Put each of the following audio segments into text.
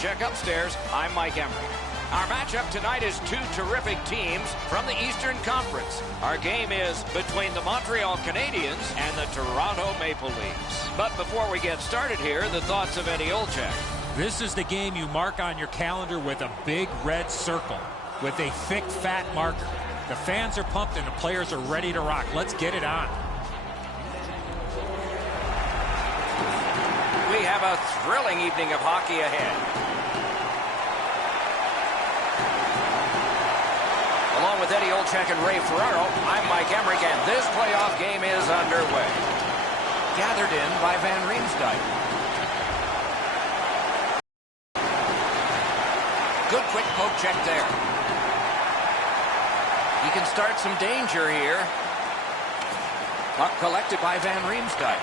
check upstairs. I'm Mike Emery. Our matchup tonight is two terrific teams from the Eastern Conference. Our game is between the Montreal Canadiens and the Toronto Maple Leafs. But before we get started here, the thoughts of Nhl17. This is the game you mark on your calendar with a big red circle with a thick, fat marker. The fans are pumped and the players are ready to rock. Let's get it on. We have a thrilling evening of hockey ahead. Along with Nhl17 and Ray Ferraro, I'm Mike Emmerich, and this playoff game is underway. Gathered in by Van Riemsdyk. Good quick poke check there. He can start some danger here. Puck collected by Van Riemsdyk.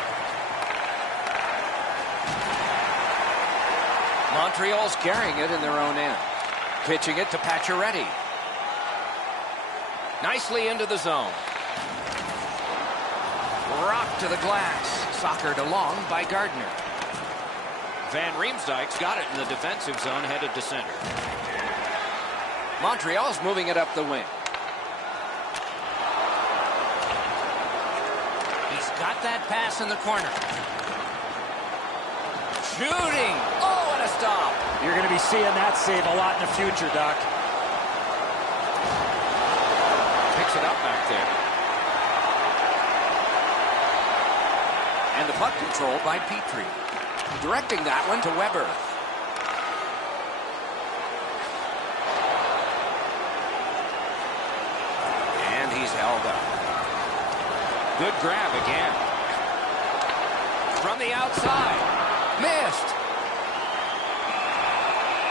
Montreal's carrying it in their own end. Pitching it to Pacioretty. Nicely into the zone. Rock to the glass. Soccered along by Gardner. Van Riemsdyk's got it in the defensive zone, headed to center. Montreal's moving it up the wing. He's got that pass in the corner. Shooting. Oh, and a stop. You're going to be seeing that save a lot in the future, Doc. Picks it up back there. And the puck control by Petrie. Directing that one to Weber. And he's held up. Good grab again. From the outside. Missed.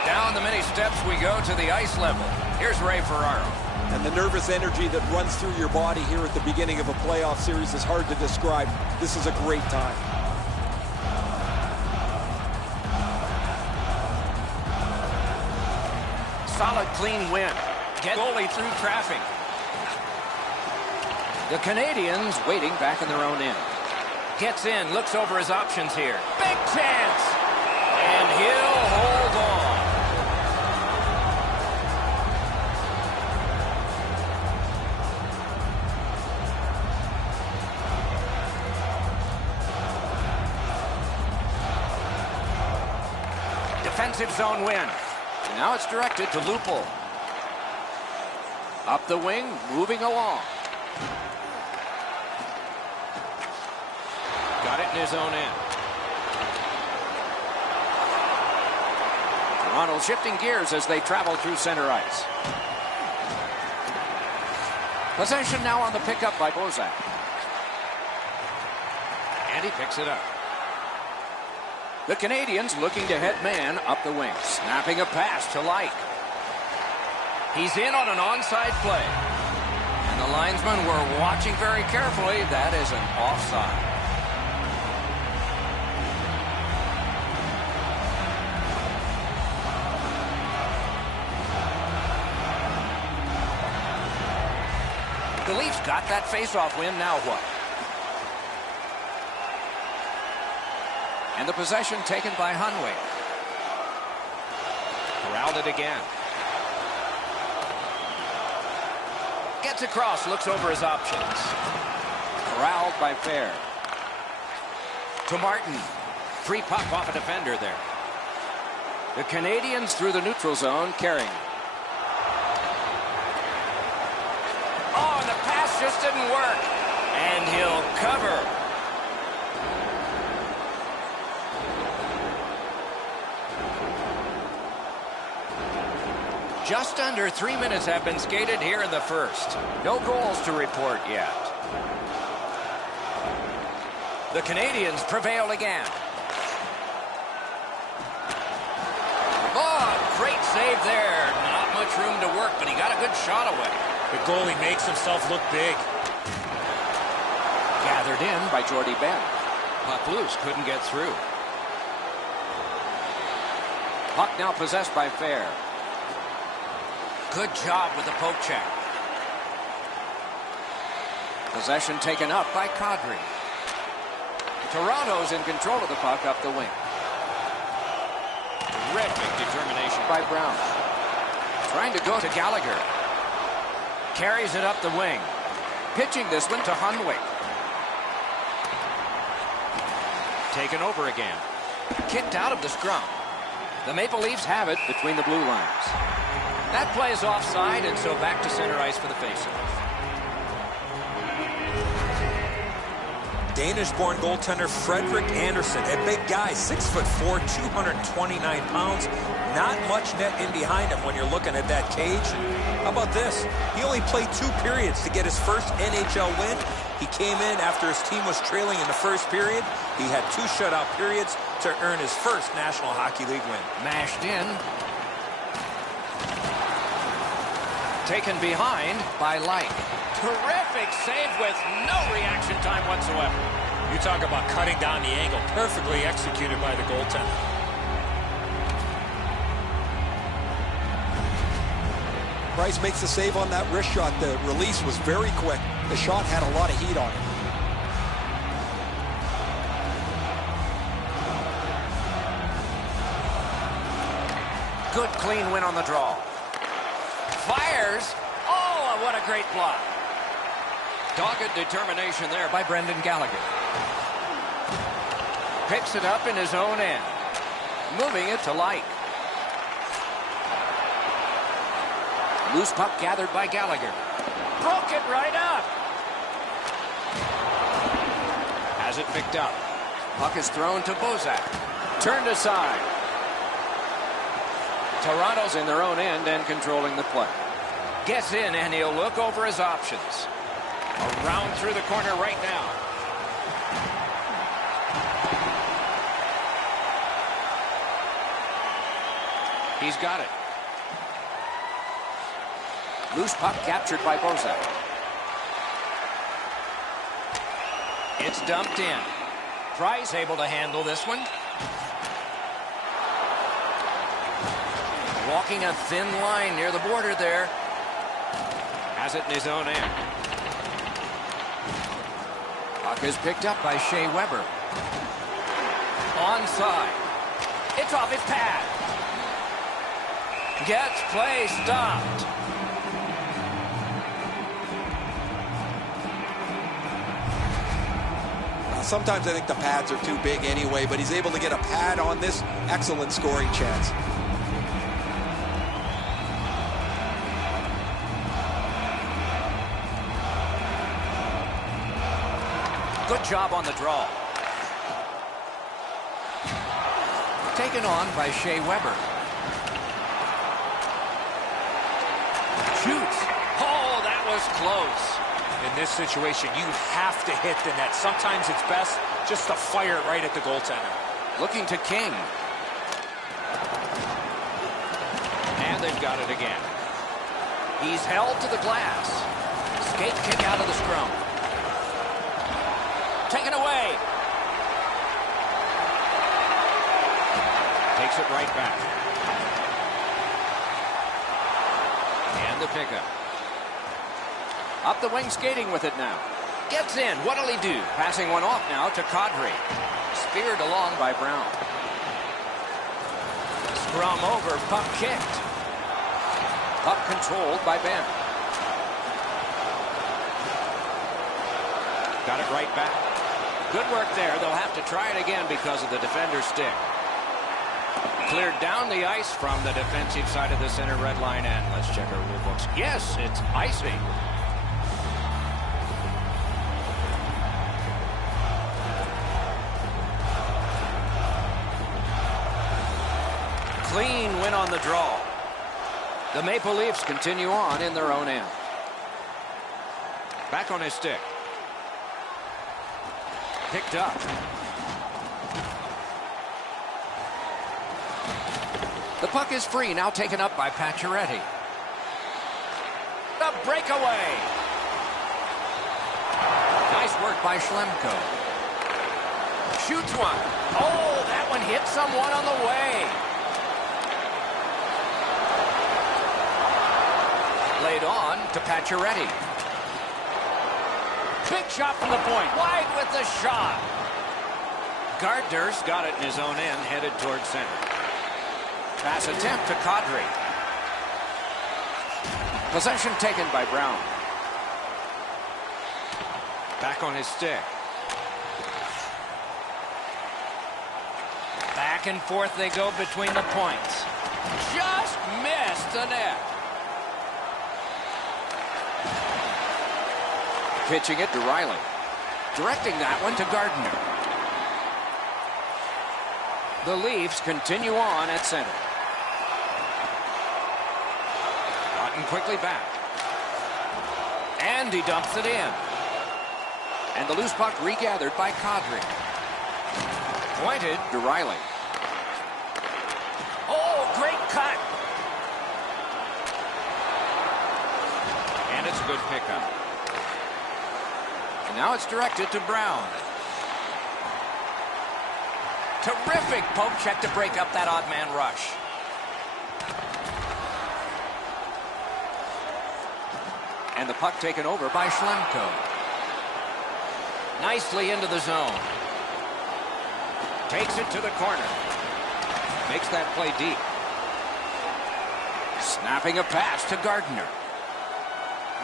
Down the many steps we go to the ice level. Here's Ray Ferraro. And the nervous energy that runs through your body here at the beginning of a playoff series is hard to describe. This is a great time. Solid, clean win. Get goalie through traffic. The Canadiens waiting back in their own end. Gets in, looks over his options here. Big chance! And he'll hold on. Defensive zone win. And now it's directed to Lupul. Up the wing, moving along. Got it in his own end. Toronto shifting gears as they travel through center ice. Possession now on the pickup by Bozak. And he picks it up. The Canadiens looking to head man up the wing. Snapping a pass to Light. He's in on an onside play. And the linesmen were watching very carefully. That is an offside. The Leafs got that face-off win. Now what? And the possession taken by Hunway. Corralled it again. Gets across, looks over his options. Corralled by Fair. To Martin. Free puck off a defender there. The Canadiens through the neutral zone, carrying. Oh, and the pass just didn't work. And he'll cover. Just under 3 minutes have been skated here in the first. No goals to report yet. The Canadiens prevail again. Oh, great save there. Not much room to work, but he got a good shot away. The goalie makes himself look big. Gathered in by Jordy Ben. Puck loose, couldn't get through. Puck now possessed by Fair. Good job with the poke check. Possession taken up by Kadri. Toronto's in control of the puck up the wing. Terrific determination. by Brown. Trying to go to Gallagher. Carries it up the wing. Pitching this one to Hunwick. Taken over again. Kicked out of the scrum. The Maple Leafs have it between the blue lines. That play is offside, and so back to center ice for the faceoff. Danish-born goaltender Frederik Andersen, a big guy, 6'4", 229 pounds. Not much net in behind him when you're looking at that cage. How about this? He only played 2 periods to get his first NHL win. He came in after his team was trailing in the first period. He had 2 shutout periods to earn his first National Hockey League win. Mashed in. Taken behind by Light. Terrific save with no reaction time whatsoever. You talk about cutting down the angle. Perfectly executed by the goaltender. Price makes the save on that wrist shot. The release was very quick. The shot had a lot of heat on it. Good clean win on the draw. Fires. Oh, what a great block. Dogged determination there by Brendan Gallagher. Picks it up in his own end. Moving it to Light. Loose puck gathered by Gallagher. Broke it right up. Has it picked up. Puck is thrown to Bozak. Turned aside. Toronto's in their own end and controlling the play. Gets in and he'll look over his options. Around through the corner right now. He's got it. Loose puck captured by Bozak. It's dumped in. Price able to handle this one. Walking a thin line near the border there. Has it in his own end. Puck is picked up by Shea Weber. Onside. It's off his pad. Gets play stopped. Sometimes I think the pads are too big anyway, but he's able to get a pad on this. Excellent scoring chance. Good job on the draw. Taken on by Shea Weber. Shoots. Oh, that was close. In this situation, you have to hit the net. Sometimes it's best just to fire it right at the goaltender. Looking to King. And they've got it again. He's held to the glass. Skate kick out of the scrum. Taken away. Takes it right back. And the pickup. Up the wing skating with it now. Gets in. What'll he do? Passing one off now to Kadri. Speared along by Brown. Scrum over. Puck kicked. Puck controlled by Ben. Got it right back. Good work there. They'll have to try it again because of the defender's stick. Cleared down the ice from the defensive side of the center red line. And let's check our rule books. Yes, it's icing. Clean win on the draw. The Maple Leafs continue on in their own end. Back on his stick. Picked up. The puck is free, now taken up by Pacioretty. The breakaway. Nice work by Schlemko. Shoots one. Oh, that one hit someone on the way. Laid on to Pacioretty. Big shot from the point. Wide with the shot. Gardner's got it in his own end, headed towards center. Pass attempt to Kadri. Possession taken by Brown. Back on his stick. Back and forth they go between the points. Just missed the net. Pitching it to Riley. Directing that one to Gardner. The Leafs continue on at center. Gotten quickly back. And he dumps it in. And the loose puck regathered by Kadri. Pointed to Riley. Oh, great cut. And it's a good pickup. And now it's directed to Brown. Terrific poke check to break up that odd man rush. And the puck taken over by Schlemko. Nicely into the zone. Takes it to the corner. Makes that play deep. Snapping a pass to Gardner.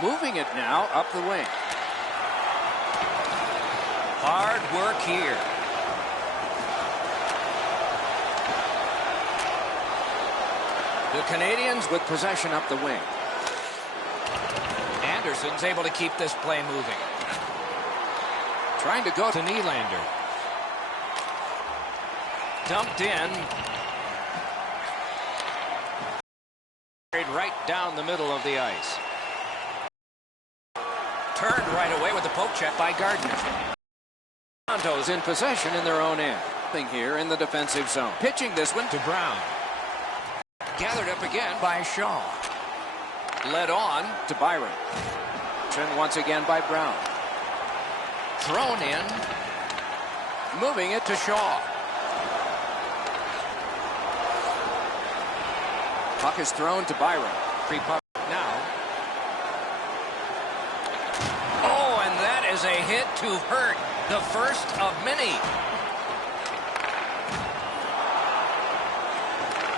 Moving it now up the wing. Hard work here. The Canadians with possession up the wing. Anderson's able to keep this play moving. Trying to go to Nylander. Dumped in. Right down the middle of the ice. Turned right away with the poke check by Gardner. Toronto's in possession in their own end. Here in the defensive zone. Pitching this one to Brown. Gathered up again by Shaw. Led on to Byron. And once again by Brown. Thrown in. Moving it to Shaw. Puck is thrown to Byron. Free puck now. Oh, and that is a hit to hurt. The first of many.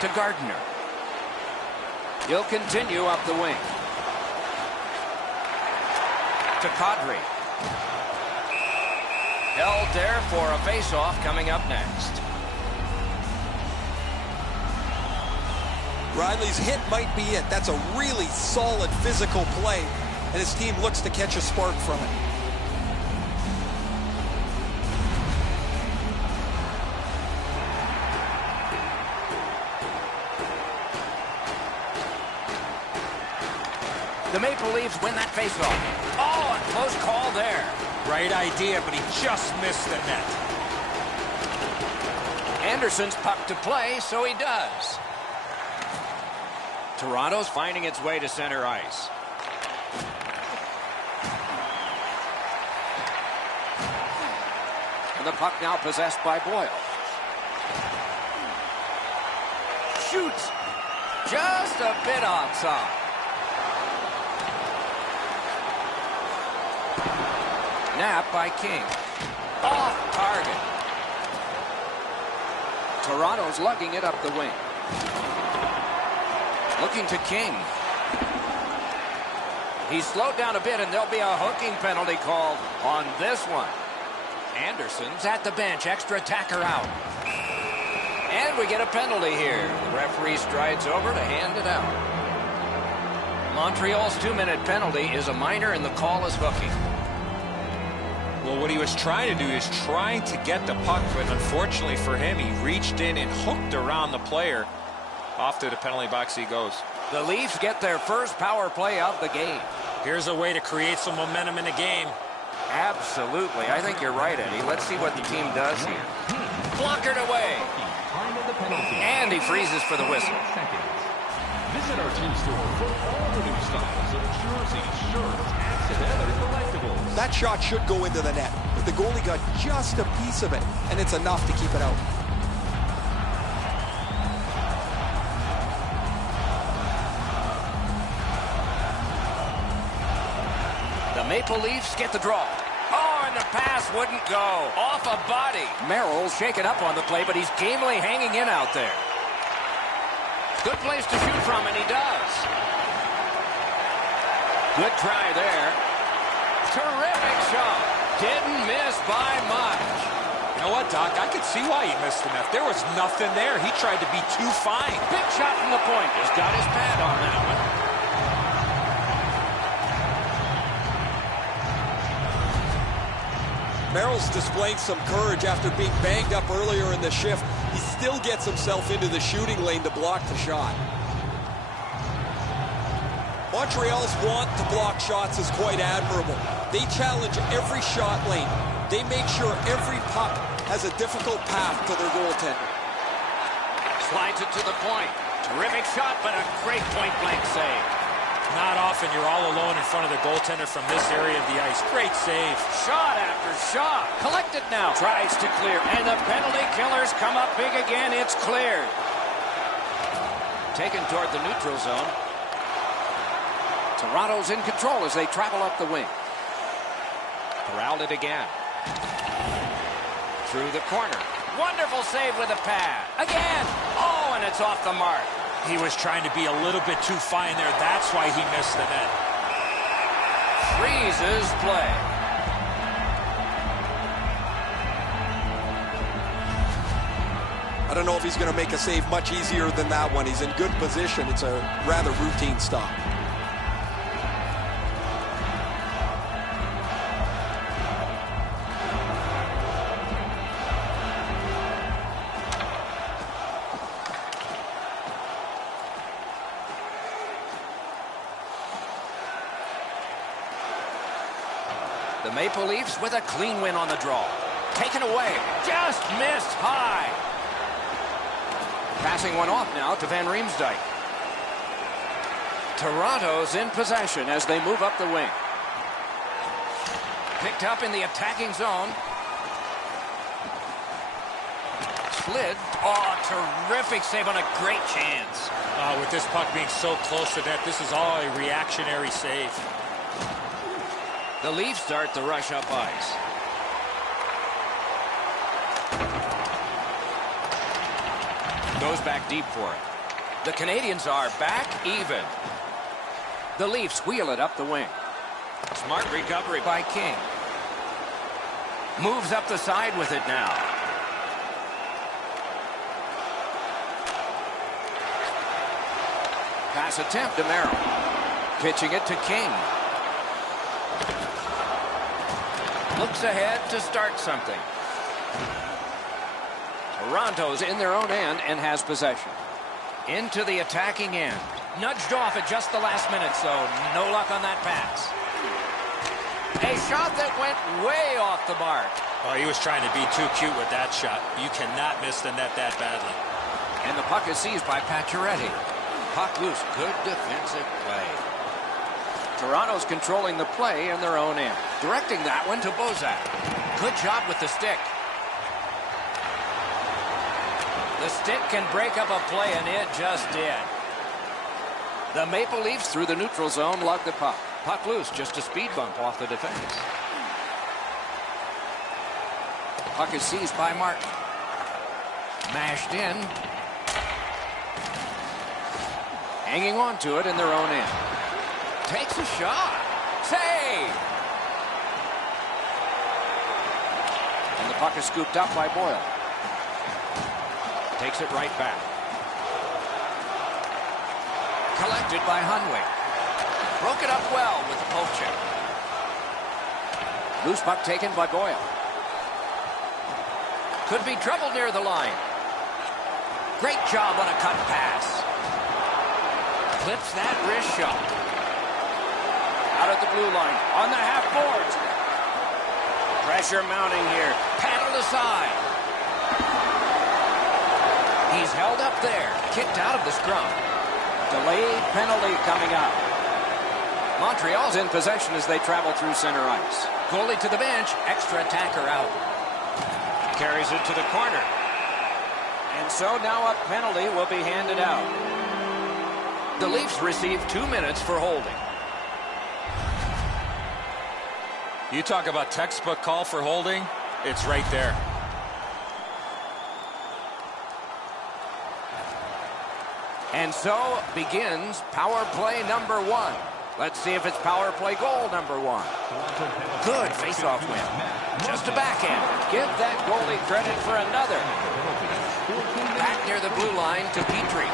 To Gardner. He'll continue up the wing. To Kadri. Held there for a face-off coming up next. Riley's hit might be it. That's a really solid physical play, and his team looks to catch a spark from it. The Maple Leafs win that faceoff. Oh, a close call there. Right idea, but he just missed the net. Anderson's puck to play, so he does. Toronto's finding its way to center ice. And the puck now possessed by Boyle. Shoots. Just a bit offside. Nap by King. Off target. Toronto's lugging it up the wing. Looking to King. He's slowed down a bit, and there'll be a hooking penalty called on this one. Anderson's at the bench. Extra attacker out. And we get a penalty here. The referee strides over to hand it out. Montreal's 2-minute penalty is a minor, and the call is hooking. Well, what he was trying to do is trying to get the puck, but unfortunately for him, he reached in and hooked around the player. Off to the penalty box he goes. The Leafs get their first power play of the game. Here's a way to create some momentum in the game. Absolutely. I think you're right, Eddie. Let's see what the team does here. Blockered away. And he freezes for the whistle. Visit our team store for all the new styles of jerseys, shirts, hats, and other collectibles. That shot should go into the net, but the goalie got just a piece of it, and it's enough to keep it out. The Maple Leafs get the draw. Oh, and the pass wouldn't go. Off a body. Merrill's shaken up on the play, but he's gamely hanging in out there. Good place to shoot from, and he does. Good try there. Terrific shot. Didn't miss by much. You know what, Doc? I could see why he missed the net. There was nothing there. He tried to be too fine. Big shot from the point. He's got his pad on that one. Merrill's displaying some courage after being banged up earlier in the shift. He still gets himself into the shooting lane to block the shot. Montreal's want to block shots is quite admirable. They challenge every shot lane. They make sure every puck has a difficult path to their goaltender. Slides it to the point. Terrific shot, but a great point-blank save. Not often you're all alone in front of the goaltender from this area of the ice. Great save. Shot after shot. Collected now. Tries to clear. And the penalty killers come up big again. It's cleared. Taken toward the neutral zone. Toronto's in control as they travel up the wing. Corralled it again. Through the corner. Wonderful save with a pad. Again. Oh, and it's off the mark. He was trying to be a little bit too fine there. That's why he missed the net. Freezes play. I don't know if he's going to make a save much easier than that one. He's in good position. It's a rather routine stop. The Maple Leafs with a clean win on the draw. Taken away. Just missed high. Passing one off now to Van Riemsdyk. Toronto's in possession as they move up the wing. Picked up in the attacking zone. Slid. Oh, terrific save on a great chance. With this puck being so close to that, this is all a reactionary save. The Leafs start the rush up ice. Goes back deep for it. The Canadiens are back even. The Leafs wheel it up the wing. Smart recovery by King. Moves up the side with it now. Pass attempt to Merrill. Pitching it to King. Looks ahead to start something. Toronto's in their own end and has possession. Into the attacking end. Nudged off at just the last minute, so no luck on that pass. A shot that went way off the mark. Oh, he was trying to be too cute with that shot. You cannot miss the net that badly. And the puck is seized by Pacioretty. Puck loose. Good defensive play. Toronto's controlling the play in their own end. Directing that one to Bozak. Good job with the stick. The stick can break up a play, and it just did. The Maple Leafs through the neutral zone lug the puck. Puck loose, just a speed bump off the defense. Puck is seized by Martin. Mashed in. Hanging on to it in their own end. Takes a shot. Save! And the puck is scooped up by Boyle. Takes it right back. Collected by Hunwick. Broke it up well with the poke check. Loose puck taken by Boyle. Could be trouble near the line. Great job on a cut pass. Clips that wrist shot. Out at the blue line, on the half boards. Pressure mounting here. Paddled aside. He's held up there. Kicked out of the scrum. Delayed penalty coming up. Montreal's in possession as they travel through center ice. Goalie to the bench. Extra attacker out. Carries it to the corner. And so now a penalty will be handed out. The Leafs receive 2 minutes for holding. You talk about textbook call for holding, it's right there. And so begins power play number 1. Let's see if it's power play goal number 1. Good face-off win. Just a backhand. Give that goalie credit for another. Back near the blue line to Petrie.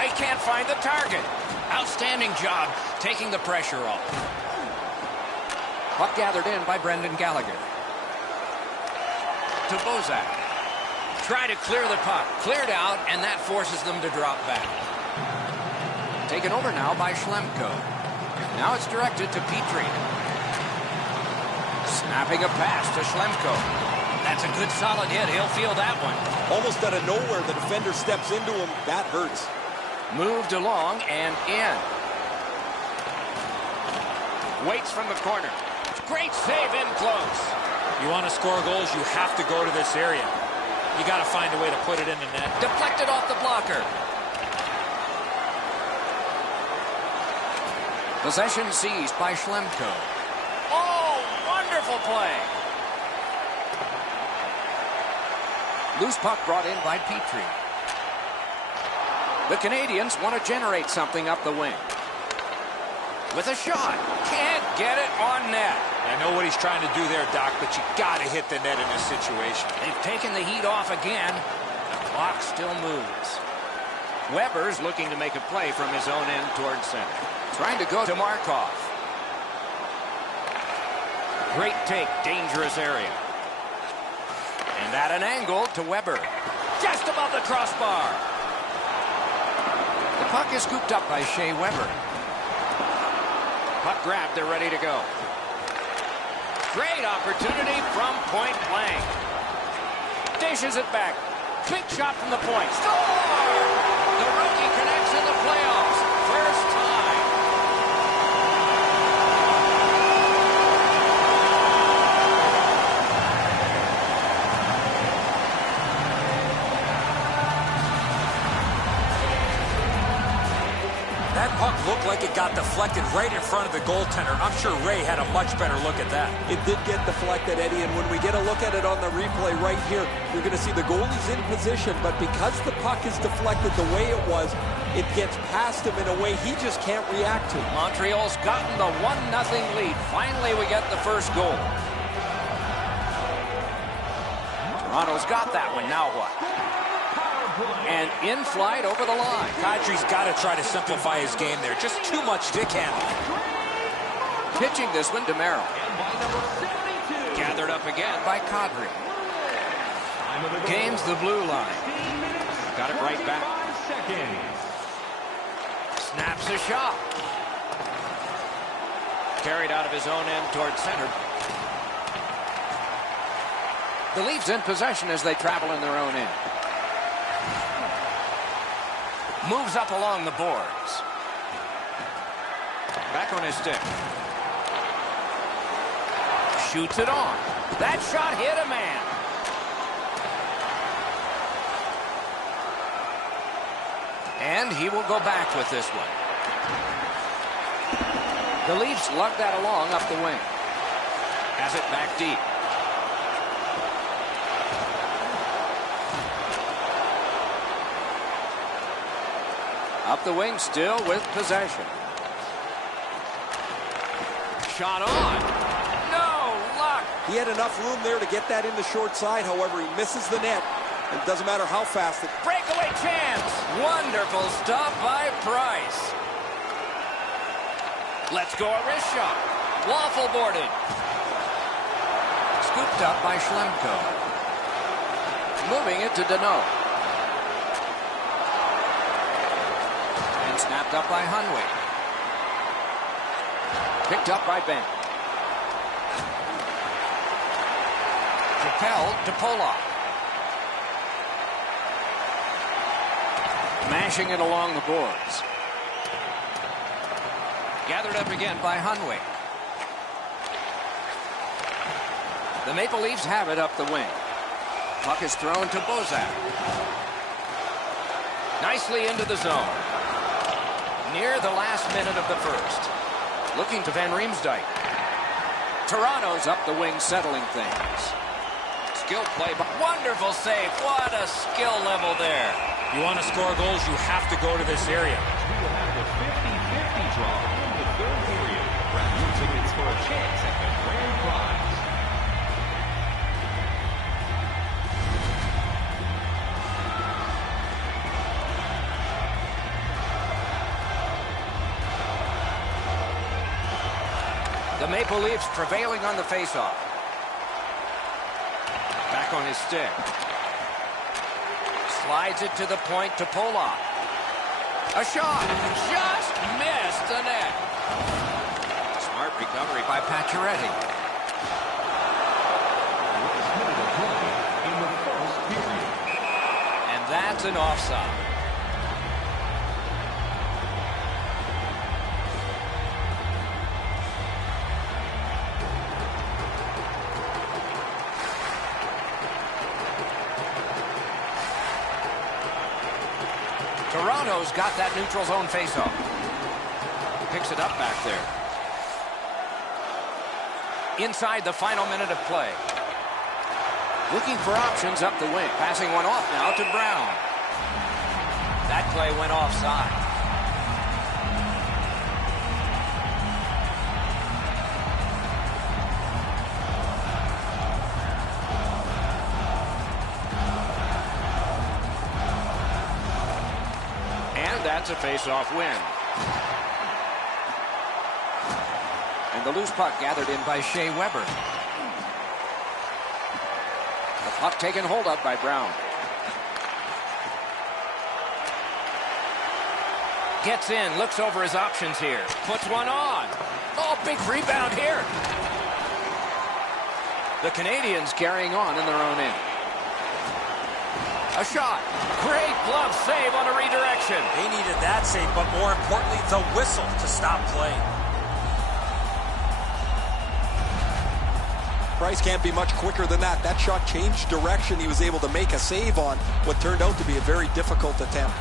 They can't find the target. Outstanding job taking the pressure off. Puck gathered in by Brendan Gallagher. To Bozak. Try to clear the puck. Cleared out, and that forces them to drop back. Taken over now by Schlemko. Now it's directed to Petrie. Snapping a pass to Schlemko. That's a good solid hit. He'll feel that one. Almost out of nowhere, the defender steps into him. That hurts. Moved along and in. Waits from the corner. Great save in close. You want to score goals, you have to go to this area. You got to find a way to put it in the net. Deflected off the blocker. Possession seized by Schlemko. Oh, wonderful play. Loose puck brought in by Petrie. The Canadians want to generate something up the wing. With a shot. Can't get it on net. I know what he's trying to do there, Doc, but you got to hit the net in this situation. They've taken the heat off again. The clock still moves. Weber's looking to make a play from his own end towards center. Trying to go to Markov. Great take, dangerous area. And at an angle to Weber. Just above the crossbar. The puck is scooped up by Shea Weber. Puck grabbed, they're ready to go. Great opportunity from point blank. Dishes it back. Quick shot from the point. Score! The rookie connects in the playoffs. First time. That puck looked like it got deflected right in front of the goaltender. I'm sure Ray had a much better look at that. It did get deflected, Eddie, and when we get a look at it on the replay right here, you're going to see the goalie's in position, but because the puck is deflected the way it was, it gets past him in a way he just can't react to. Montreal's gotten the 1-0 lead. Finally, we get the first goal. Toronto's got that one. Now what? And in flight over the line. Kadri's got to try to simplify his game there. Just too much dick handling. Pitching this one to Merrill. Gathered up again by Kadri. Gains the blue line. Got it right back. Snaps a shot. Carried out of his own end towards center. The Leafs in possession as they travel in their own end. Moves up along the boards. Back on his stick. Shoots it on. That shot hit a man. And he will go back with this one. The Leafs lug that along up the wing. Has it back deep. Up the wing still with possession. Shot on. No luck. He had enough room there to get that in the short side. However, he misses the net. It doesn't matter how fast it... Breakaway chance. Wonderful stop by Price. Let's go a wrist shot. Waffle boarded. Scooped up by Schlemko. Moving it to Deneau. Snapped up by Hunwick. Picked up by Ben. Propelled to Polak. Mashing it along the boards. Gathered up again by Hunwick. The Maple Leafs have it up the wing. Puck is thrown to Bozak. Nicely into the zone. Near the last minute of the first. Looking to Van Riemsdyk. Toronto's up the wing settling things. Skill play, but wonderful save. What a skill level there. You want to score goals, you have to go to this area. We will have the 50-50 draw in the third period. Grab your tickets for a chance at the grand prize. The Maple Leafs prevailing on the faceoff. Back on his stick. Slides it to the point to Polak. A shot. Just missed the net. Smart recovery by Pacioretty. In the first period. And that's an offside. Toronto's got that neutral zone faceoff. Picks it up back there. Inside the final minute of play. Looking for options up the wing. Passing one off now to Brown. That play went offside. That's a face-off win. And the loose puck gathered in by Shea Weber. The puck taken hold of by Brown. Gets in, looks over his options here. Puts one on. Oh, big rebound here. The Canadians carrying on in their own end. A shot. Great glove save on a redirection. They needed that save, but more importantly, the whistle to stop playing. Price can't be much quicker than that. That shot changed direction. He was able to make a save on what turned out to be a very difficult attempt.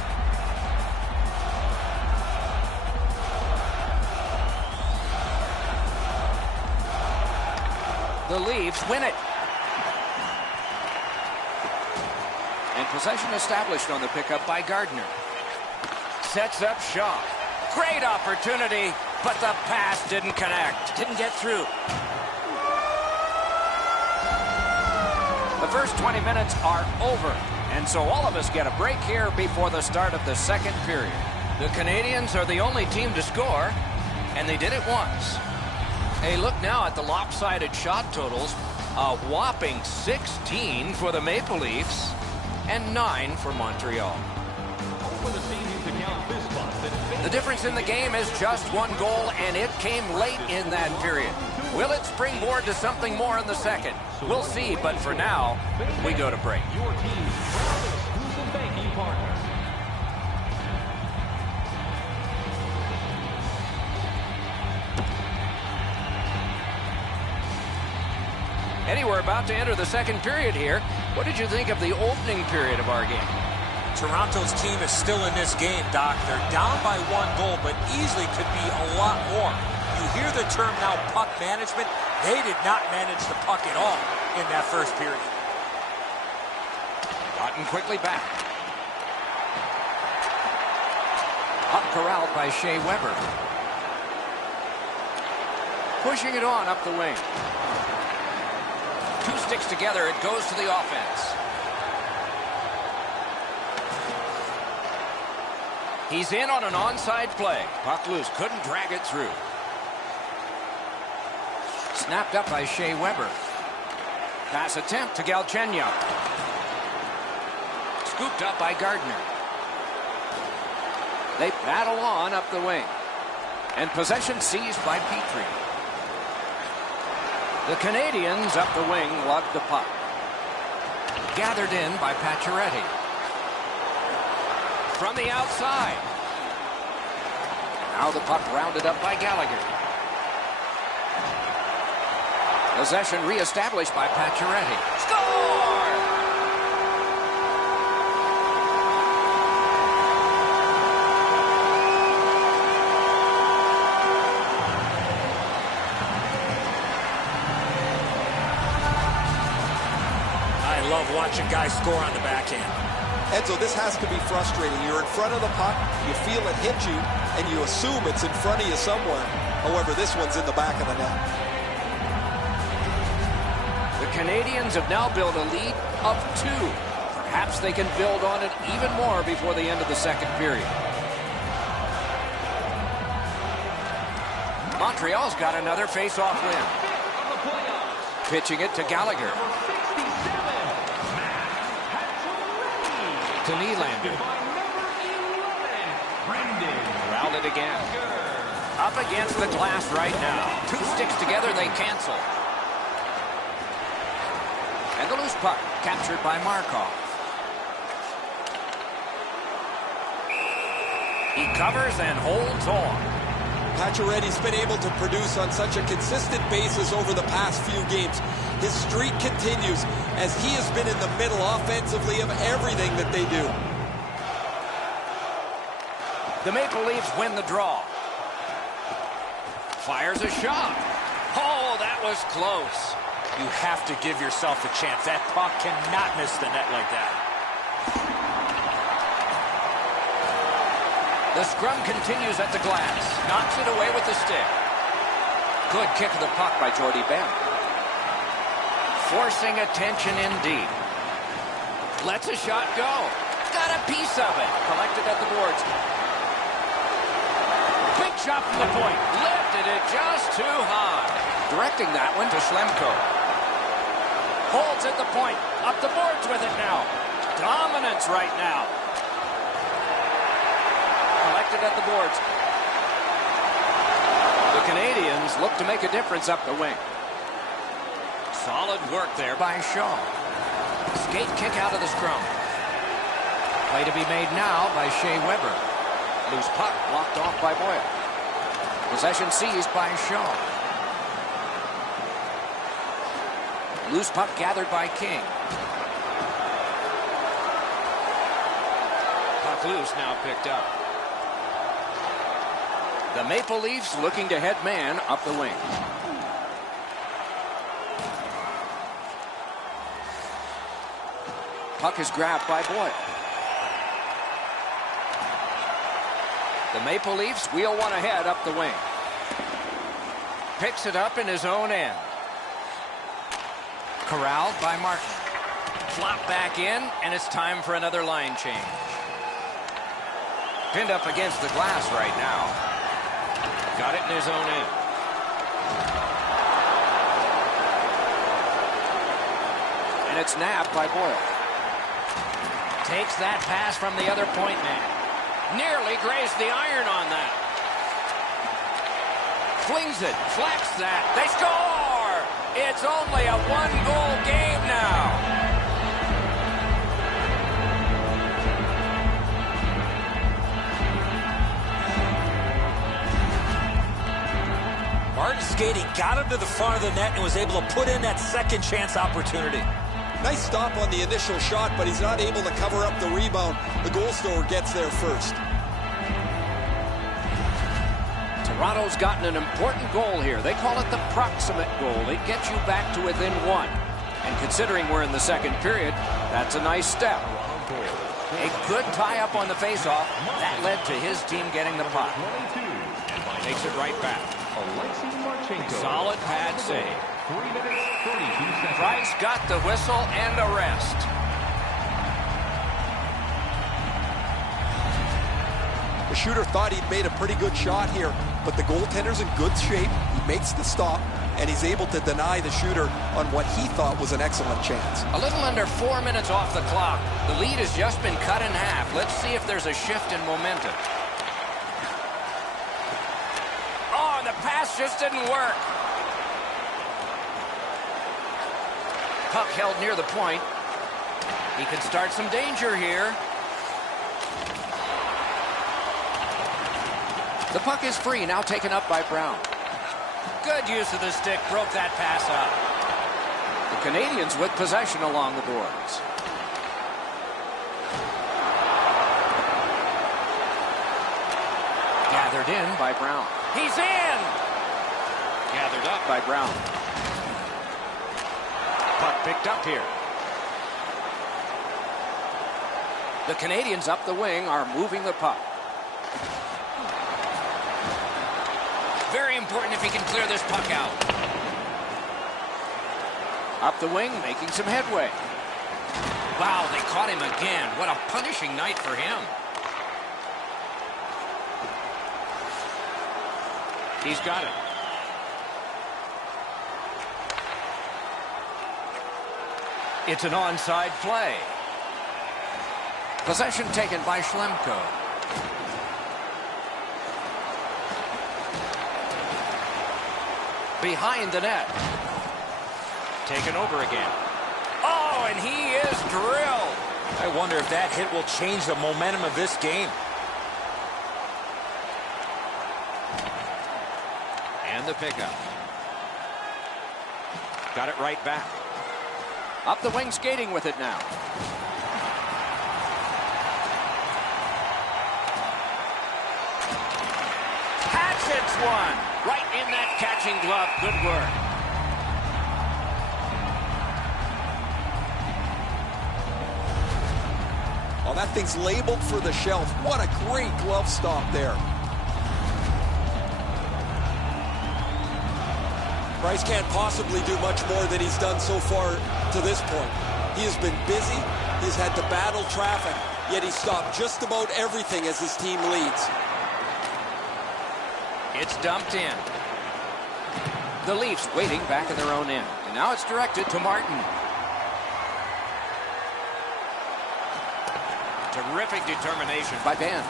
The Leafs win it. And possession established on the pickup by Gardner. Sets up Shaw. Great opportunity, but the pass didn't connect. Didn't get through. The first 20 minutes are over, and so all of us get a break here before the start of the second period. The Canadians are the only team to score, and they did it once. A look now at the lopsided shot totals. A whopping 16 for the Maple Leafs and 9 for Montreal. The difference in the game is just one goal, and it came late in that period. Will it springboard to something more in the second? We'll see, but for now, we go to break. Your team's exclusive banking partner. Eddie, we're about to enter the second period here. What did you think of the opening period of our game? Toronto's team is still in this game, Doc. They're down by 1 goal, but easily could be a lot more. You hear the term now, puck management. They did not manage the puck at all in that first period. Gotten quickly back. Up corralled by Shea Weber. Pushing it on up the wing. 2 sticks together, it goes to the offense. He's in on an onside play. Puck loose, couldn't drag it through. Snapped up by Shea Weber. Pass attempt to Galchenyuk. Scooped up by Gardner. They battle on up the wing. And possession seized by Petrie. The Canadians up the wing lug the puck. Gathered in by Pacioretty. From the outside. Now the puck rounded up by Gallagher. Possession reestablished by Pacioretty. Score! I love watching guys score on the backhand. Enzo, this has to be frustrating. You're in front of the puck, you feel it hit you, and you assume it's in front of you somewhere. However, this one's in the back of the net. The Canadians have now built a lead of 2. Perhaps they can build on it even more before the end of the second period. Montreal's got another face-off win. Pitching it to Gallagher. To Nylander. Routed again. Up against the glass right now. 2 sticks together, they cancel. And the loose puck captured by Markov. He covers and holds on. Pacioretty's been able to produce on such a consistent basis over the past few games. His streak continues as he has been in the middle offensively of everything that they do. The Maple Leafs win the draw. Fires a shot. Oh, that was close. You have to give yourself a chance. That puck cannot miss the net like that. The scrum continues at the glass. Knocks it away with the stick. Good kick of the puck by Jordy Ben. Forcing attention indeed. Lets a shot go. Got a piece of it. Collected at the boards. Big shot from the point. Lifted it just too high. Directing that one to Schlemko. Holds at the point. Up the boards with it now. Dominance right now. Collected at the boards. The Canadians look to make a difference up the wing. Solid work there by Shaw. Skate kick out of the scrum. Play to be made now by Shea Weber. Loose puck blocked off by Boyle. Possession seized by Shaw. Loose puck gathered by King. Puck loose, now picked up. The Maple Leafs looking to head man up the wing. Puck is grabbed by Boyle. The Maple Leafs wheel one ahead up the wing. Picks it up in his own end. Corralled by Martin. Flop back in, and it's time for another line change. Pinned up against the glass right now. Got it in his own end. And it's nabbed by Boyle. Takes that pass from the other point man. Nearly grazed the iron on that. Flings it, flex that. They score! It's only a one-goal game now. Martin skating got him to the front of the net and was able to put in that second chance opportunity. Nice stop on the initial shot, but he's not able to cover up the rebound. The goal scorer gets there first. Toronto's gotten an important goal here. They call it the proximate goal. It gets you back to within one. And considering we're in the second period, that's a nice step. A good tie-up on the faceoff. That led to his team getting the puck. Takes it right back. Solid pad save. 3 minutes, 32 seconds. Price got the whistle and a rest. The shooter thought he'd made a pretty good shot here, but the goaltender's in good shape. He makes the stop, and he's able to deny the shooter on what he thought was an excellent chance. A little under 4 minutes off the clock. The lead has just been cut in half. Let's see if there's a shift in momentum. Oh, and the pass just didn't work. Puck held near the point. He can start some danger here. The puck is free, now taken up by Brown. Good use of the stick, broke that pass up. The Canadians with possession along the boards. Gathered in by Brown. He's in! Gathered up by Brown. Puck picked up here. The Canadians up the wing are moving the puck. Very important if he can clear this puck out. Up the wing, making some headway. Wow, they caught him again. What a punishing night for him. He's got it. It's an onside play. Possession taken by Schlemko. Behind the net. Taken over again. Oh, and he is drilled. I wonder if that hit will change the momentum of this game. And the pickup. Got it right back. Up the wing, skating with it now. Hatchets one. Right in that catching glove. Good work. Oh, that thing's labeled for the shelf. What a great glove stop there. Price can't possibly do much more than he's done so far to this point. He has been busy. He's had to battle traffic, yet he stopped just about everything as his team leads. It's dumped in. The Leafs waiting back in their own end. And now it's directed to Martin. Terrific determination by Ben.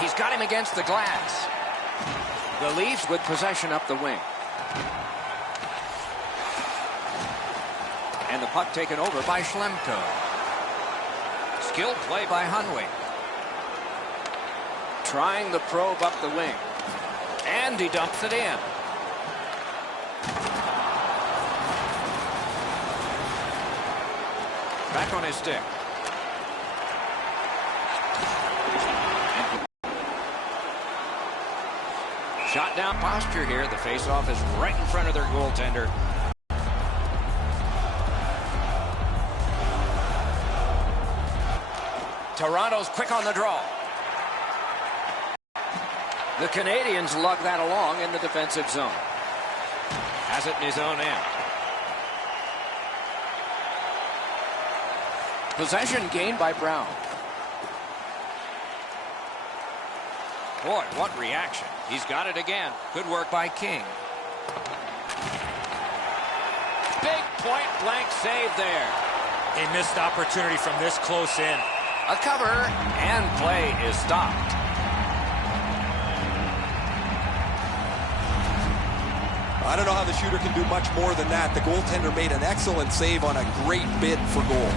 He's got him against the glass. The Leafs with possession up the wing. And the puck taken over by Schlemko. Skilled play by Hunwick. Trying the probe up the wing. And he dumps it in. Back on his stick. Shot down posture here. The faceoff is right in front of their goaltender. Toronto's quick on the draw. The Canadians lug that along in the defensive zone. Has it in his own end. Possession gained by Brown. Boy, what reaction. He's got it again. Good work by King. Big point-blank save there. A missed opportunity from this close in. A cover, and play is stopped. I don't know how the shooter can do much more than that. The goaltender made an excellent save on a great bid for goal.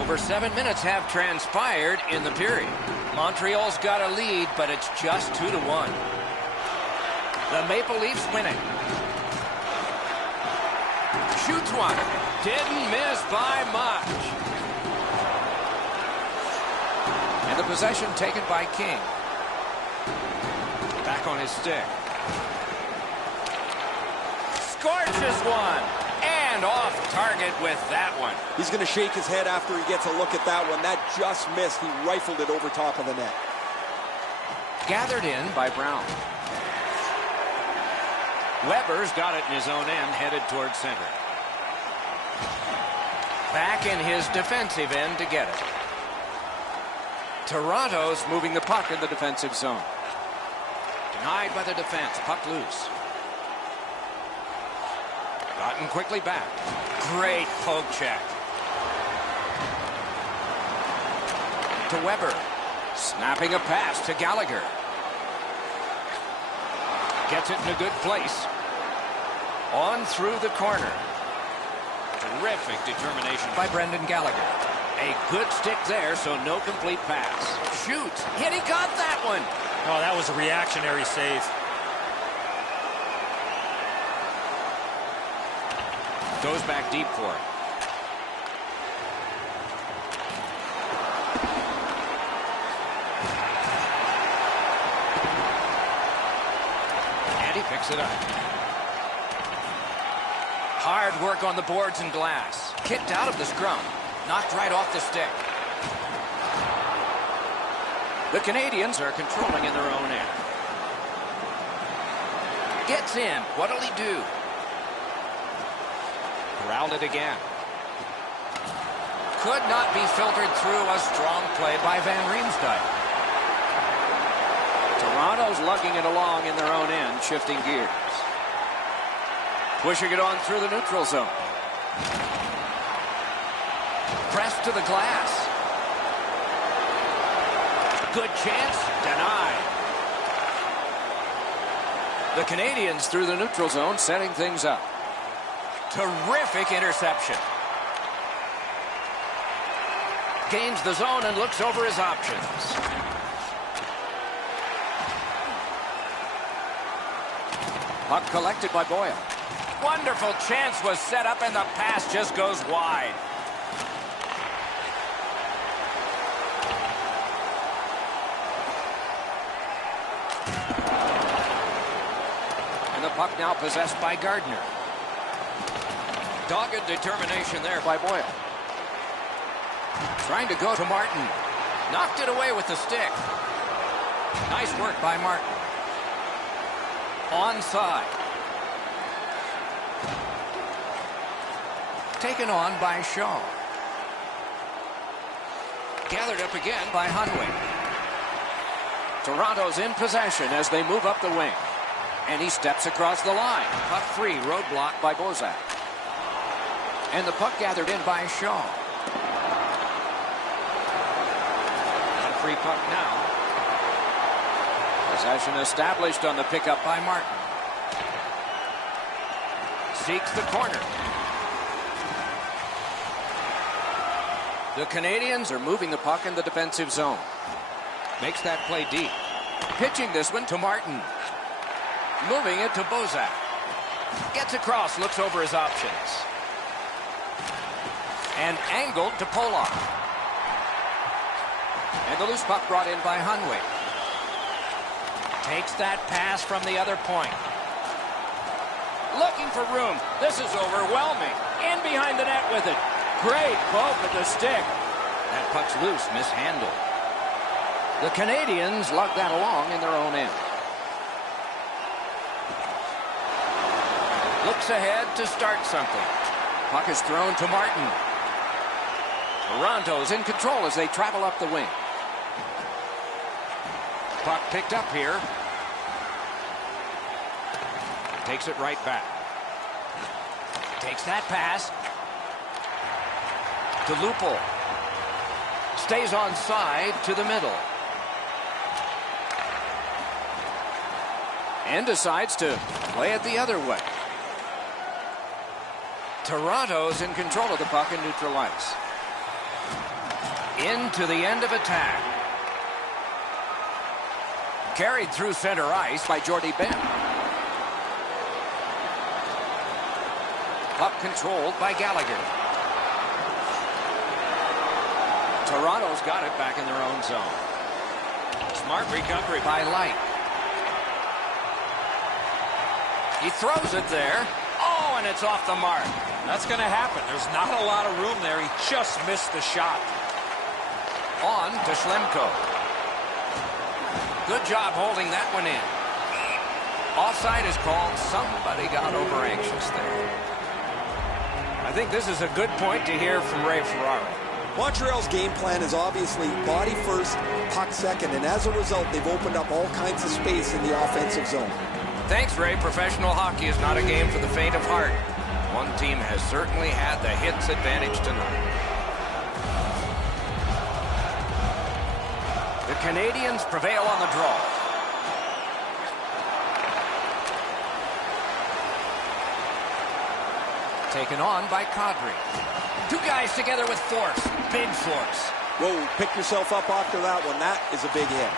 Over 7 minutes have transpired in the period. Montreal's got a lead, but it's just 2-1. The Maple Leafs winning. Shoots one. Didn't miss by much. And the possession taken by King. Back on his stick. Scorches one. And off target with that one. He's going to shake his head after he gets a look at that one. That just missed. He rifled it over top of the net. Gathered in by Brown. Weber's got it in his own end, headed towards center. Back in his defensive end to get it. Toronto's moving the puck in the defensive zone. Denied by the defense. Puck loose. Gotten quickly back. Great poke check. To Weber. Snapping a pass to Gallagher. Gets it in a good place. On through the corner. Terrific determination by Brendan Gallagher. A good stick there, so no complete pass. Shoots. Hit, he got that one. Oh, that was a reactionary save. Goes back deep for it. Picks it up. Hard work on the boards and glass. Kicked out of the scrum. Knocked right off the stick. The Canadians are controlling in their own end. Gets in. What'll he do? Corralled it again. Could not be filtered through. A strong play by Van Riemsdyk. Toronto's lugging it along in their own end, shifting gears. Pushing it on through the neutral zone. Pressed to the glass. Good chance. Denied. The Canadians through the neutral zone, setting things up. Terrific interception. Gains the zone and looks over his options. Puck collected by Boyle. Wonderful chance was set up and the pass just goes wide. And the puck now possessed by Gardner. Dogged determination there by Boyle. Trying to go to Martin. Knocked it away with the stick. Nice work by Martin. Onside. Taken on by Shaw. Gathered up again by Hunwick. Toronto's in possession as they move up the wing. And he steps across the line. Puck free, roadblock by Bozak. And the puck gathered in by Shaw. And free puck now. Possession established on the pickup by Martin. Seeks the corner. The Canadians are moving the puck in the defensive zone. Makes that play deep. Pitching this one to Martin. Moving it to Bozak. Gets across, looks over his options. And angled to Polak. And the loose puck brought in by Hunwick. Takes that pass from the other point. Looking for room. This is overwhelming. In behind the net with it. Great poke with the stick. That puck's loose, mishandled. The Canadians lug that along in their own end. Looks ahead to start something. Puck is thrown to Martin. Toronto's in control as they travel up the wing. Puck picked up here. Takes it right back. Takes that pass. To Lupul. Stays onside to the middle. And decides to play it the other way. Toronto's in control of the puck in neutral ice. Into the end of attack. Carried through center ice by Jordy Ben. Puck controlled by Gallagher. Toronto's got it back in their own zone. Smart recovery by Light. He throws it there. Oh, and it's off the mark. That's going to happen. There's not a lot of room there. He just missed the shot. On to Schlemko. Good job holding that one in. Offside is called. Somebody got over anxious there. I think this is a good point to hear from Ray Ferraro. Montreal's game plan is obviously body first, puck second, and as a result, they've opened up all kinds of space in the offensive zone. Thanks, Ray. Professional hockey is not a game for the faint of heart. One team has certainly had the hits advantage tonight. The Canadians prevail on the draw. Taken on by Kadri. Two guys together with force. Big force. Whoa, pick yourself up after that one. That is a big hit.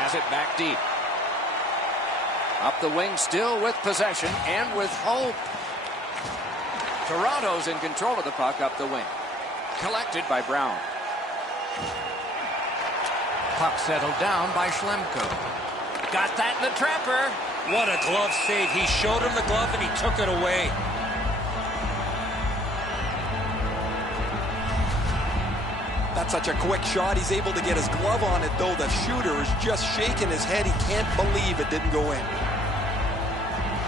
Has it back deep. Up the wing, still with possession and with hope. Toronto's in control of the puck up the wing. Collected by Brown. Puck settled down by Schlemko. Got that in the trapper. What a glove save. He showed him the glove and he took it away. That's such a quick shot. He's able to get his glove on it, though. The shooter is just shaking his head. He can't believe it didn't go in.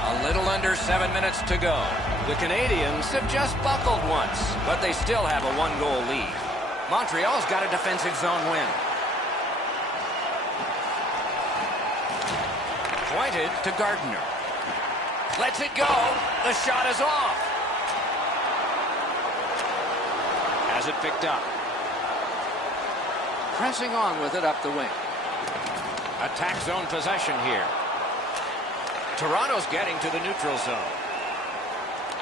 A little under 7 minutes to go. The Canadians have just buckled once, but they still have a one-goal lead. Montreal's got a defensive zone win. Pointed to Gardner. Lets it go. The shot is off. Has it picked up. Pressing on with it up the wing. Attack zone possession here. Toronto's getting to the neutral zone.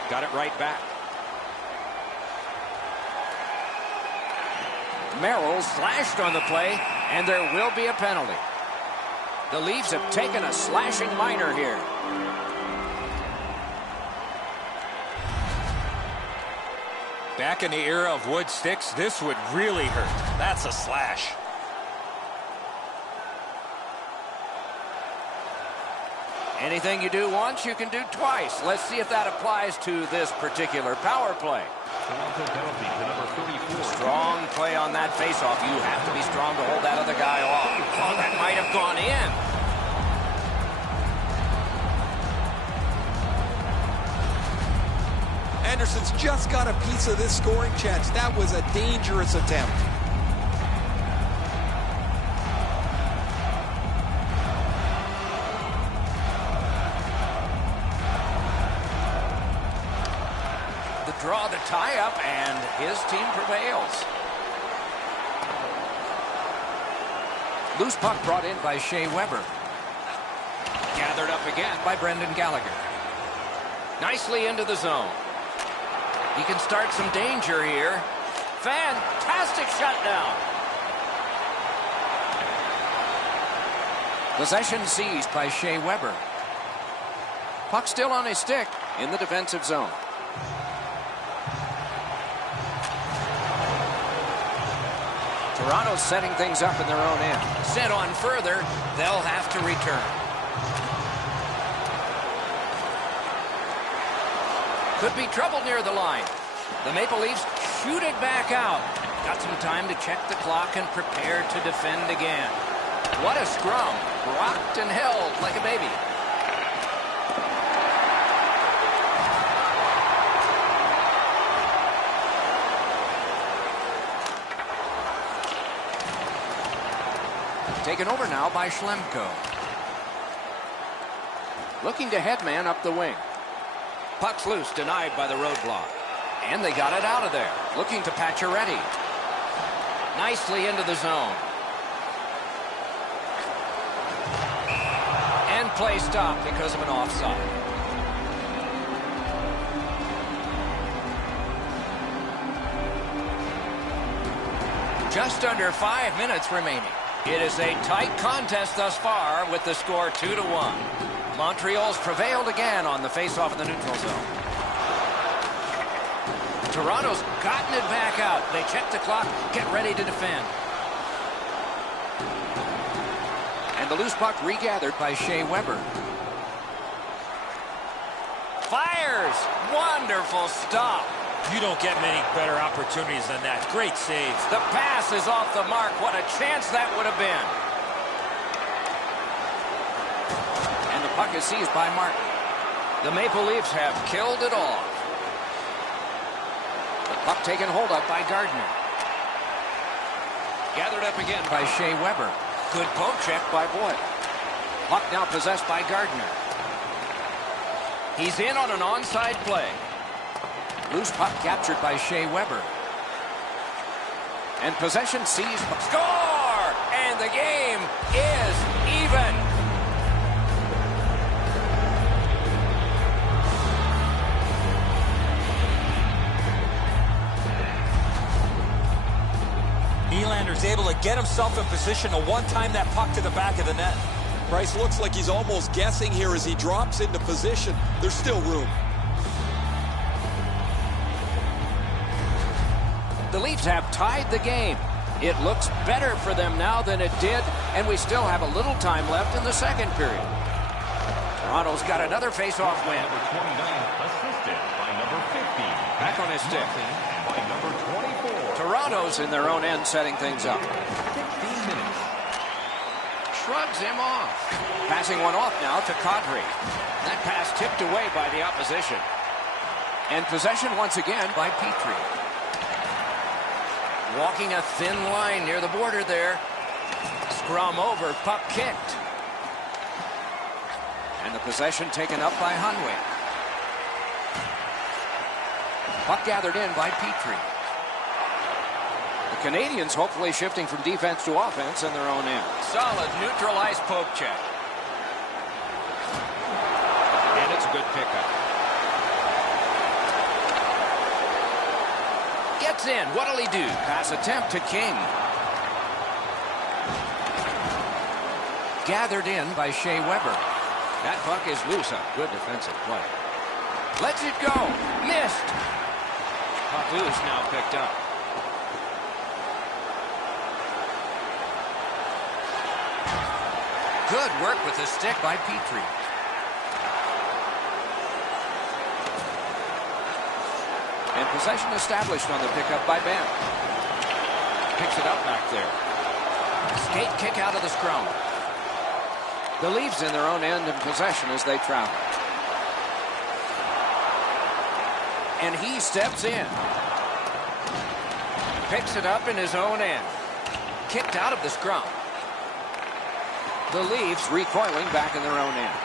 Got it right back. Merrill slashed on the play, and there will be a penalty. The Leafs have taken a slashing minor here. Back in the era of wood sticks, this would really hurt. That's a slash. Anything you do once, you can do twice. Let's see if that applies to this particular power play. Toronto penalty to number 34. Strong play on that faceoff. You have to be strong to hold that other guy off. Oh, that might have gone in. Anderson's just got a piece of this scoring chance. That was a dangerous attempt. Draw the tie-up, and his team prevails. Loose puck brought in by Shea Weber. Gathered up again by Brendan Gallagher. Nicely into the zone. He can start some danger here. Fantastic shutdown. Possession seized by Shea Weber. Puck still on his stick in the defensive zone. Toronto's setting things up in their own end. Sent on further, they'll have to return. Could be trouble near the line. The Maple Leafs shoot it back out. Got some time to check the clock and prepare to defend again. What a scrum. Rocked and held like a baby. Taken over now by Schlemko. Looking to headman up the wing. Puck's loose, denied by the roadblock. And they got it out of there. Looking to Pacioretty. Nicely into the zone. And play stopped because of an offside. Just under 5 minutes remaining. It is a tight contest thus far with the score 2-1. Montreal's prevailed again on the faceoff in the neutral zone. Toronto's gotten it back out. They check the clock, get ready to defend. And the loose puck regathered by Shea Weber. Fires! Wonderful stop. You don't get many better opportunities than that. Great saves. The pass is off the mark. What a chance that would have been. And the puck is seized by Martin. The Maple Leafs have killed it off. The puck taken hold of by Gardner. Gathered up again by Shea Weber. Good poke check by Boyd. Puck now possessed by Gardner. He's in on an onside play. Loose puck captured by Shea Weber. And possession seized. Score! And the game is even. Nylander's able to get himself in position to one-time that puck to the back of the net. Price looks like he's almost guessing here as he drops into position. There's still room. The Leafs have tied the game. It looks better for them now than it did, and we still have a little time left in the second period. Toronto's got another face-off win. Number 29 assisted by number 50. Back on his stick. And by number 24. Toronto's in their own end setting things up. 16 minutes. Shrugs him off. Passing one off now to Kadri. That pass tipped away by the opposition. And possession once again by Petrie. Walking a thin line near the border there. Scrum over, puck kicked. And the possession taken up by Hunwick. Puck gathered in by Petrie. The Canadians hopefully shifting from defense to offense in their own end. Solid neutralized poke check. And it's a good pickup. Gets in. What'll he do? Pass attempt to King. Gathered in by Shea Weber. That puck is loose. A good defensive play. Lets it go. Missed. Puck loose, now picked up. Good work with the stick by Petrie. And possession established on the pickup by Ben. Picks it up back there. Skate kick out of the scrum. The Leafs in their own end in possession as they travel. And he steps in. Picks it up in his own end. Kicked out of the scrum. The Leafs recoiling back in their own end.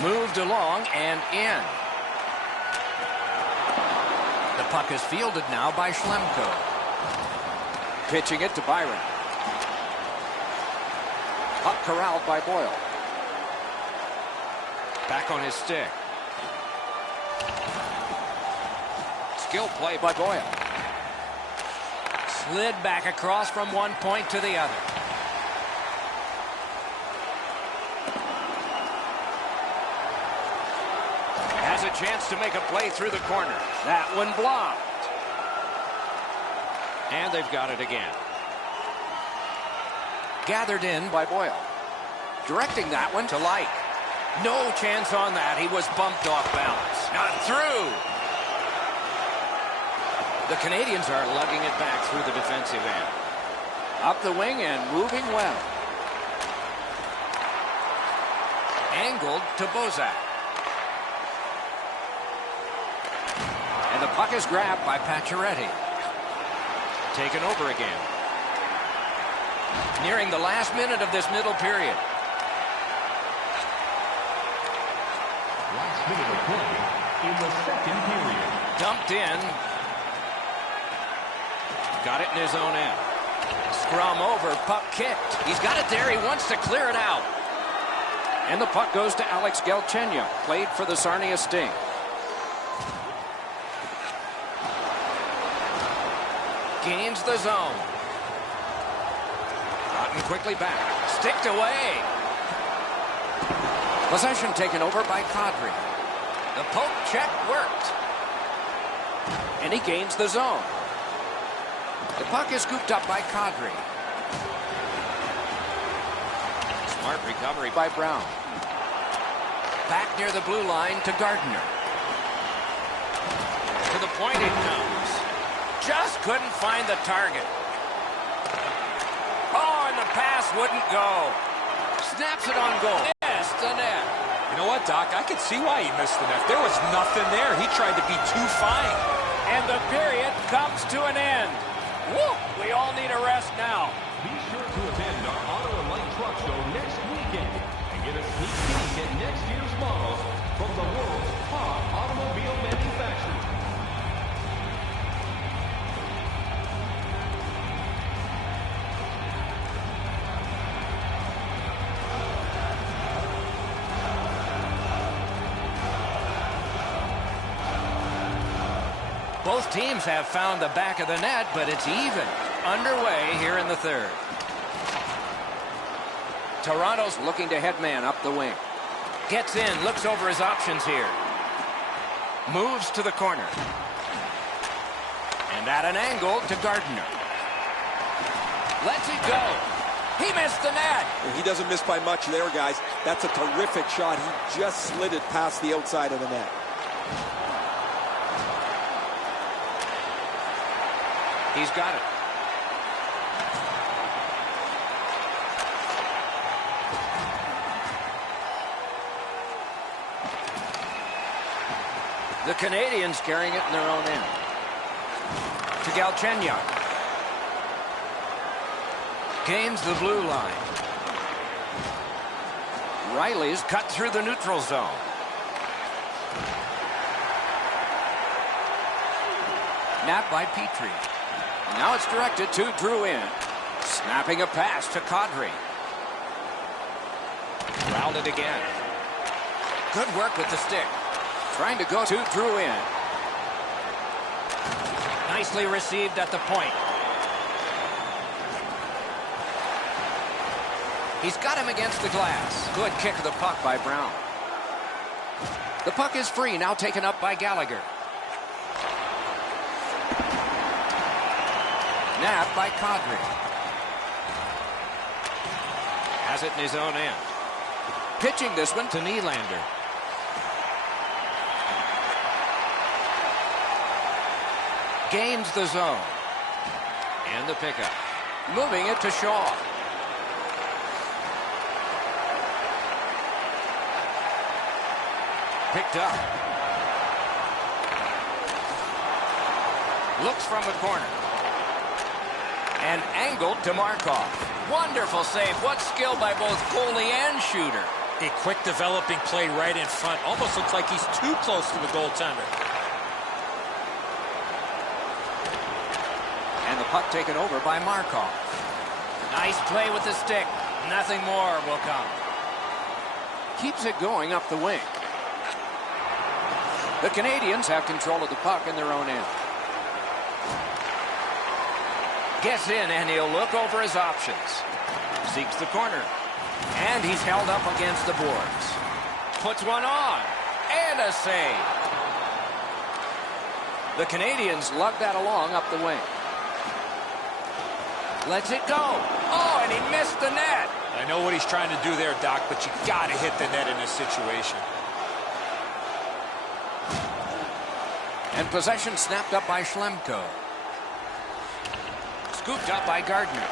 Moved along and in. The puck is fielded now by Schlemko. Pitching it to Byron. Puck corralled by Boyle. Back on his stick. Skill play by Boyle. Slid back across from one point to the other. Has a chance to make a play through the corner. That one blocked. And they've got it again. Gathered in by Boyle. Directing that one to Light. No chance on that. He was bumped off balance. Not through. The Canadians are lugging it back through the defensive end. Up the wing and moving well. Angled to Bozak. And the puck is grabbed by Pacioretty. Taken over again. Nearing the last minute of this middle period. Last minute of play in the second period. Dumped in. Got it in his own end. Scrum over, puck kicked. He's got it there. He wants to clear it out. And the puck goes to Alex Galchenyuk. Played for the Sarnia Sting. Gains the zone. Gotten quickly back. Sticked away. Possession taken over by Kadri. The poke check worked. And he gains the zone. The puck is scooped up by Kadri. Smart recovery by Brown. Back near the blue line to Gardner. To the point it comes. Just couldn't find the target. Oh, and the pass wouldn't go. Snaps it on goal. Missed the net. You know what, Doc? I could see why he missed the net. There was nothing there. He tried to be too fine. And the period comes to an end. Woo! We all need a rest now. Be sure to attend our Auto and Light Truck Show next weekend and get a sneak peek at next year's models from the world's top automobile manufacturers. Both teams have found the back of the net, but it's even. Underway here in the third. Toronto's looking to head man up the wing. Gets in, looks over his options here. Moves to the corner. And at an angle to Gardner. Lets it go. He missed the net. He doesn't miss by much there, guys. That's a terrific shot. He just slid it past the outside of the net. He's got it. The Canadians carrying it in their own end. To Galchenyuk. Gains the blue line. Riley's cut through the neutral zone. Napped by Petrie. Now it's directed to Drouin. Snapping a pass to Kadri. Routed again. Good work with the stick. Trying to go to Drouin. Nicely received at the point. He's got him against the glass. Good kick of the puck by Brown. The puck is free, now taken up by Gallagher. Napped by Kadri. Has it in his own end. Pitching this one to Nylander. Gains the zone. And the pickup. Moving it to Shaw. Picked up. Looks from the corner. And angled to Markov. Wonderful save. What skill by both goalie and shooter. A quick developing play right in front. Almost looks like he's too close to the goaltender. And the puck taken over by Markov. Nice play with the stick. Nothing more will come. Keeps it going up the wing. The Canadians have control of the puck in their own end. Gets in and he'll look over his options. Seeks the corner. And he's held up against the boards. Puts one on. And a save. The Canadians lug that along up the wing. Lets it go. Oh, and he missed the net. I know what he's trying to do there, Doc, but you got to hit the net in this situation. And possession snapped up by Schlemko. Scooped up by Gardner.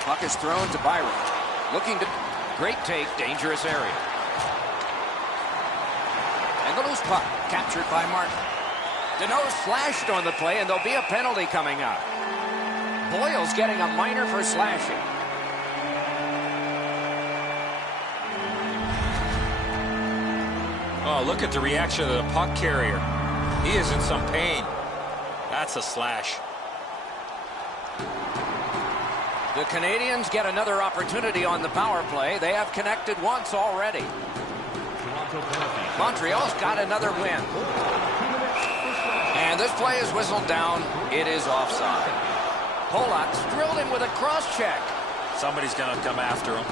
Puck is thrown to Byron. Looking to... Great take, dangerous area. And the loose puck, captured by Martin. Deneau slashed on the play, and there'll be a penalty coming up. Boyle's getting a minor for slashing. Oh, look at the reaction of the puck carrier. He is in some pain. That's a slash. The Canadians get another opportunity on the power play. They have connected once already. Montreal's got another win. And this play is whistled down. It is offside. Polak's drilled in with a cross-check. Somebody's going to come after him.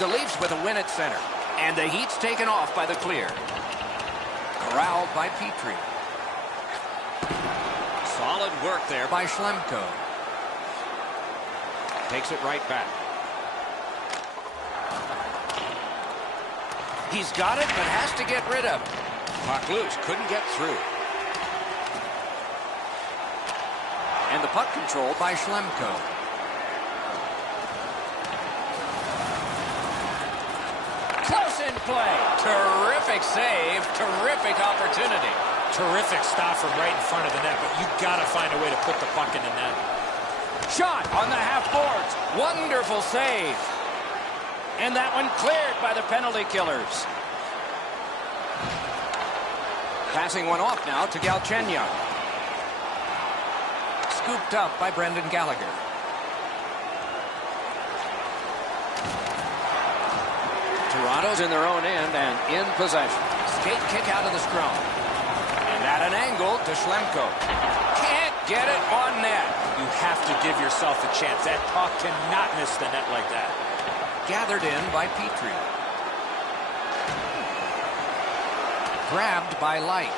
The Leafs with a win at center. And the Heat's taken off by the clear. Corralled by Petrie. Solid work there by Schlemko. Takes it right back. He's got it, but has to get rid of it. Puck loose, couldn't get through. And the puck controlled by Schlemko. Close in play. Terrific save, terrific opportunity. Terrific stop from right in front of the net, but you got to find a way to put the puck in the net. Shot on the half boards. Wonderful save. And that one cleared by the penalty killers. Passing one off now to Galchenyuk. Scooped up by Brendan Gallagher. Toronto's in their own end and in possession. Skate kick out of the scrum. And at an angle to Schlemko. Can't get it on net. You have to give yourself a chance. That puck cannot miss the net like that. Gathered in by Petrie. Grabbed by Light.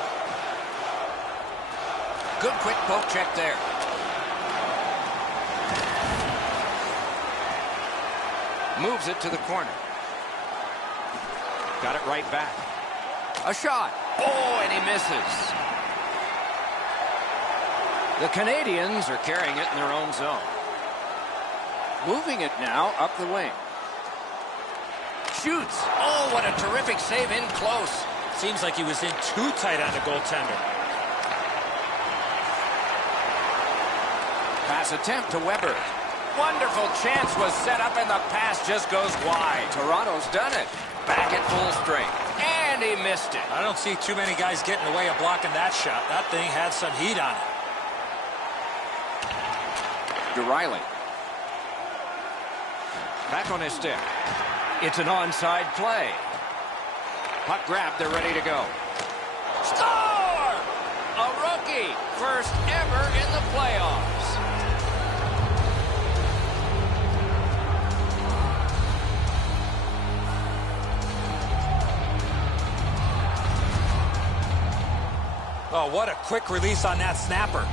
Good quick poke check there. Moves it to the corner. Got it right back. A shot. Oh, and he misses. The Canadians are carrying it in their own zone. Moving it now up the wing. Shoots. Oh, what a terrific save in close. Seems like he was in too tight on the goaltender. Pass attempt to Weber. Wonderful chance was set up and the pass just goes wide. Toronto's done it. Back at full strength. And he missed it. I don't see too many guys getting away of blocking that shot. That thing had some heat on it. Riley. Back on his stick. It's an onside play. Puck grabbed, they're ready to go. Score! A rookie, first ever in the playoffs. Oh, what a quick release on that snapper.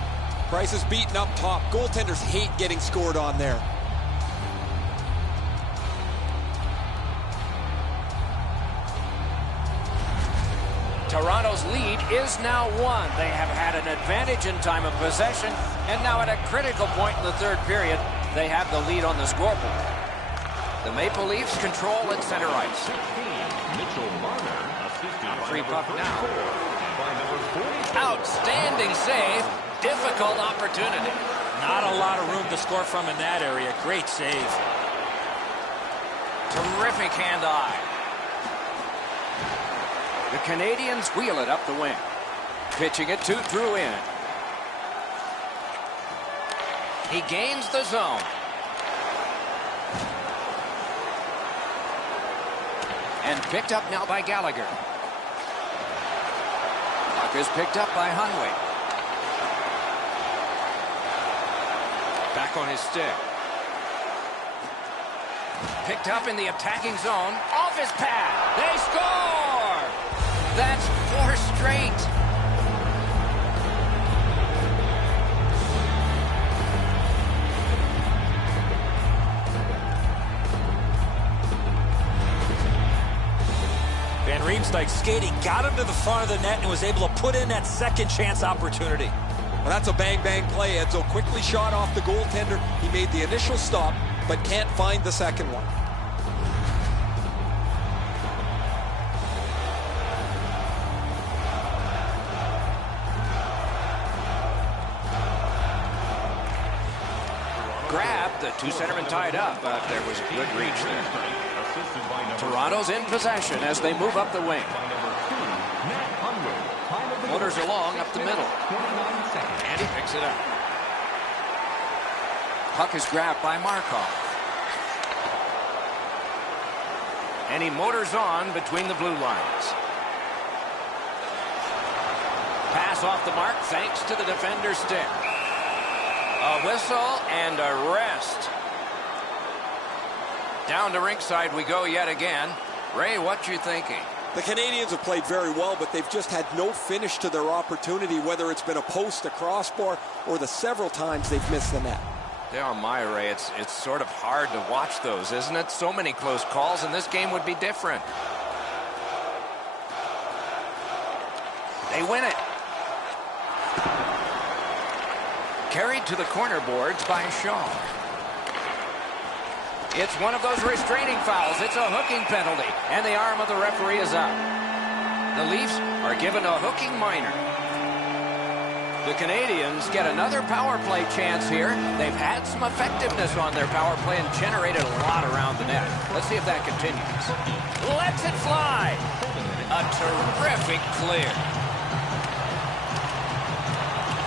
Price is beaten up top. Goaltenders hate getting scored on there. Toronto's lead is now 1. They have had an advantage in time of possession, and now at a critical point in the third period, they have the lead on the scoreboard. The Maple Leafs control at center ice. Free puck now. Outstanding save. Difficult opportunity. Not a lot of room to score from in that area. Great save. Terrific hand-eye. The Canadians wheel it up the wing. Pitching it to Drouin. He gains the zone. And picked up now by Gallagher. Puck is picked up by Hunwick. Back on his stick. Picked up in the attacking zone. Off his pad. They score! That's 4 straight. Van Riemsdyk skating, got him to the front of the net and was able to put in that second chance opportunity. Well, that's a bang-bang play. Edzo quickly shot off the goaltender. He made the initial stop, but can't find the second one. Grabbed, the two centermen tied up, but there was good reach there. Toronto's in possession as they move up the wing. Motors along up the middle. And he picks it up. Puck is grabbed by Markov. And he motors on between the blue lines. Pass off the mark thanks to the defender's stick. A whistle and a rest. Down to rinkside we go yet again. Ray, what you thinking? The Canadians have played very well, but they've just had no finish to their opportunity, whether it's been a post, a crossbar, or the several times they've missed the net. Yeah, on my Ray, it's sort of hard to watch those, isn't it? So many close calls, and this game would be different. They win it. Carried to the corner boards by Shaw. It's one of those restraining fouls. It's a hooking penalty, and the arm of the referee is up. The Leafs are given a hooking minor. The Canadians get another power play chance here. They've had some effectiveness on their power play and generated a lot around the net. Let's see if that continues. Lets it fly. A terrific clear.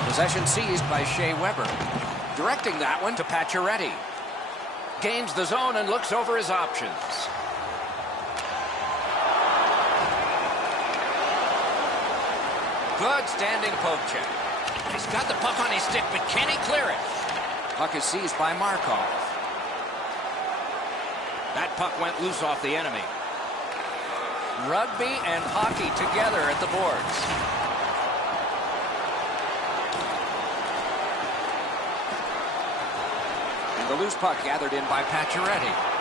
Possession seized by Shea Weber. Directing that one to Pacioretty. Gains the zone and looks over his options. Good standing poke check. He's got the puck on his stick, but can he clear it? Puck is seized by Markov. That puck went loose off the enemy. Rugby and hockey together at the boards. And the loose puck gathered in by Pacioretty.